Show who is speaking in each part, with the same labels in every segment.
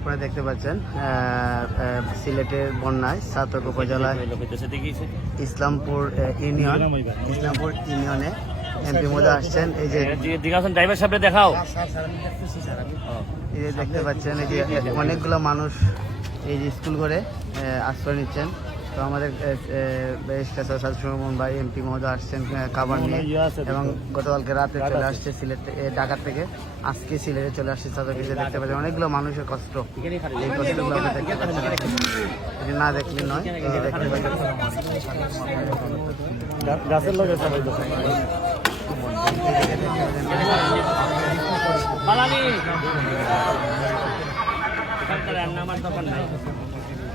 Speaker 1: আপনারা দেখতে পাচ্ছেন সিলেটের বন্যায় সাতক উপজেলায় ইসলামপুর ইউনিয়ন ইসলামপুর ইউনিয়নে এমপি মোদা আসছেন
Speaker 2: এই যে ড্রাইভার সাহেব দেখাও
Speaker 1: এই যে দেখতে পাচ্ছেন এই যে অনেকগুলো মানুষ এই যে স্কুল ঘরে আশ্রয় নিচ্ছেন তো আমাদের ভাই এমপি মহোদয় আসছেন খাবার নিয়ে ইয়ে এবং গতকালকে রাতে চলে আসছে সিলেট ঢাকা থেকে আজকে সিলেটে চলে আসছে কিছু দেখতে পাচ্ছে অনেকগুলো মানুষের কষ্ট এই কষ্টগুলো দেখতে না দেখলে নয় দেখতে পাচ্ছি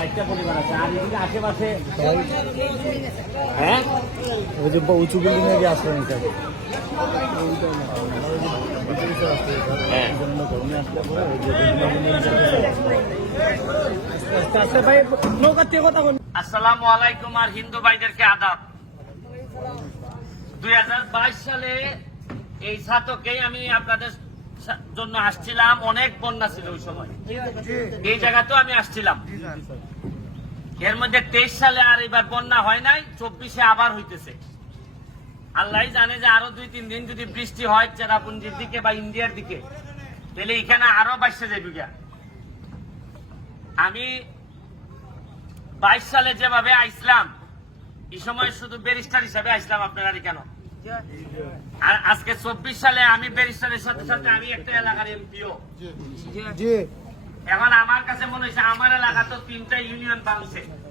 Speaker 3: আর আশেপাশে হ্যাঁ? উঁচু বিল্ডিং এ আসলে নিতে হ্যাঁ। আলাইকুম আর হিন্দু ভাইদেরকে দুই সালে এই ছাতকে আমি আপনাদের জন্য আসছিলাম অনেক বন্যা ছিল ওই সময় এই জায়গা তো আমি আসছিলাম এর মধ্যে তেইশ সালে আর এবার বন্যা হয় নাই চব্বিশে আবার হইতেছে আল্লাহ জানে যে আরো দুই তিন দিন যদি বৃষ্টি হয় চেরাপুঞ্জির দিকে বা ইন্ডিয়ার দিকে তাহলে এখানে আরো বাইশে যাবি আমি বাইশ সালে যেভাবে আইসলাম এই সময় শুধু ব্যারিস্টার হিসাবে আইসলাম আপনারা কেন আর আজকে চব্বিশ সালে আমি ব্যারিস্টারের সাথে সাথে আমি একটা এলাকার এমপিও এখন আমার কাছে মনে হয়েছে আমার এলাকা তো তিনটা ইউনিয়ন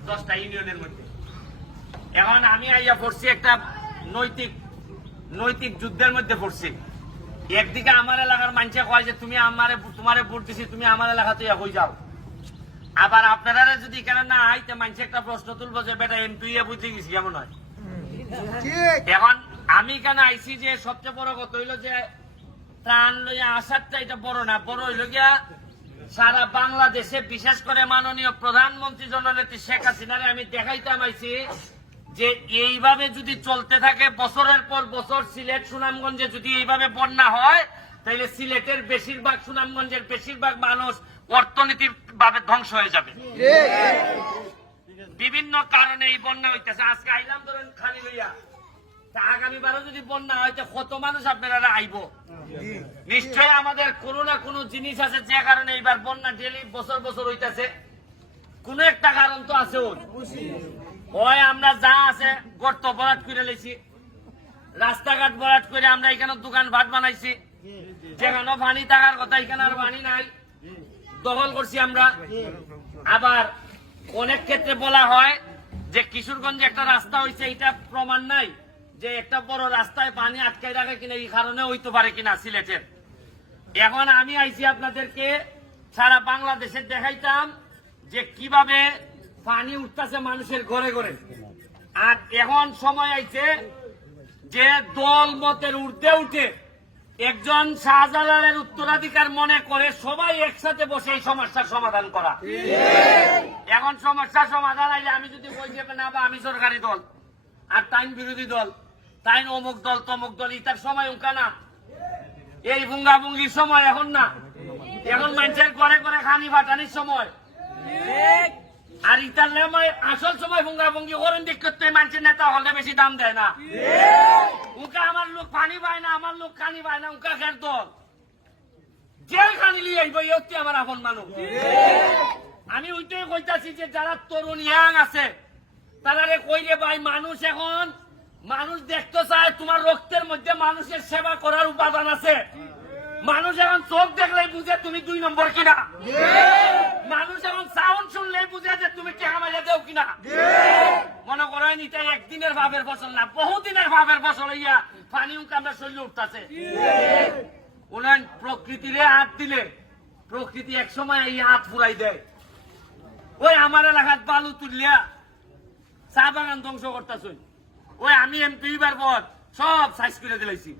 Speaker 3: দশটা ইউনিয়নের মধ্যে এখন আমি আইয়া পড়ছি একটা নৈতিক নৈতিক যুদ্ধের মধ্যে পড়ছি একদিকে আমার এলাকার মানুষে কয় যে তুমি আমারে তোমারে ভোট দিছি তুমি আমার এলাকা তো হয়ে যাও আবার আপনারা যদি এখানে না আইতে মানুষে একটা প্রশ্ন তুলবো যে বেটা এমপি বুঝতে গেছি কেমন হয় এখন আমি কেন আইসি যে সবচেয়ে বড় কথা হইলো যে ত্রাণ লইয়া আসারটা এটা বড় না বড় হইল গিয়া সারা বাংলাদেশে বিশেষ করে মাননীয় প্রধানমন্ত্রী জননেত্রী শেখ হাসিনারে আমি দেখাইতাম আইসি যে এইভাবে যদি চলতে থাকে বছরের পর বছর সিলেট সুনামগঞ্জে যদি এইভাবে বন্যা হয় তাহলে সিলেটের বেশিরভাগ সুনামগঞ্জের বেশিরভাগ মানুষ অর্থনীতির ভাবে ধ্বংস হয়ে যাবে বিভিন্ন কারণে এই বন্যা হইতেছে আজকে আইলাম ধরেন খালি লইয়া যদি মানুষ নিশ্চয় আমাদের কোনো না কোনো জিনিস আছে যে কারণে বছর বছর হইতেছে একটা কারণ তো আছে হয় আমরা যা আছে গর্ত বরাট করে লেছি রাস্তাঘাট বরাট করে আমরা এখানে দোকান ভাত বানাইছি যেখানে পানি থাকার কথা এখানে আর পানি নাই দখল করছি আমরা আবার অনেক ক্ষেত্রে বলা হয় যে কিশোরগঞ্জে একটা রাস্তা হয়েছে এটা প্রমাণ নাই যে একটা বড় রাস্তায় পানি আটকাই রাখে কিনা এই কারণে হইতে পারে কিনা সিলেটের এখন আমি আইছি আপনাদেরকে সারা বাংলাদেশে দেখাইতাম যে কিভাবে পানি উঠতেছে মানুষের ঘরে ঘরে আর এখন সময় আইছে যে দল মতের উঠতে উঠে একজন শাহজালালের উত্তরাধিকার মনে করে সবাই একসাথে বসে এই সমস্যার সমাধান করা এখন সমস্যার সমাধান আইলে আমি যদি বলছি না বা আমি সরকারি দল আর টাইম বিরোধী দল তাই অমুক দল তমুক দল ইতার সময় উঙ্কা না এই বুঙ্গা বুঙ্গির সময় এখন না এখন মানুষের ঘরে ঘরে খানি ফাটানির সময় আর ইতার আসল সময় ভুঙ্গা ভুঙ্গি করেন দিক করতে মানুষের নেতা হলে বেশি দাম দেয় না উঙ্কা আমার লোক পানি পায় না আমার লোক খানি পায় না উঙ্কা খের দল জেল খানি লিয়ে আইব ইয়ত্তি আমার আপন মানুষ আমি ওইটাই কইতাছি যে যারা তরুণ ইয়াং আছে তারা কইলে ভাই মানুষ এখন মানুষ দেখতে চায় তোমার রক্তের মধ্যে মানুষের সেবা করার উপাদান আছে মানুষ এখন চোখ দেখলেই বুঝে তুমি দুই নম্বর কিনা মানুষ এখন সাউন্ড শুনলেই বুঝে যে তুমি টেকা দেও কিনা মনে করেন এটা একদিনের ভাবের ফসল না বহুদিনের ভাবের ফসল হইয়া পানি আমরা শরীর উঠতেছে উনান প্রকৃতির হাত দিলে প্রকৃতি এক সময় এই হাত ফুরাই দেয় ওই আমার এলাকার বালু তুললিয়া চা বাগান ধ্বংস করতেছ ওই আমি এমপি বার পর সব সাইজ করে দিলাইছি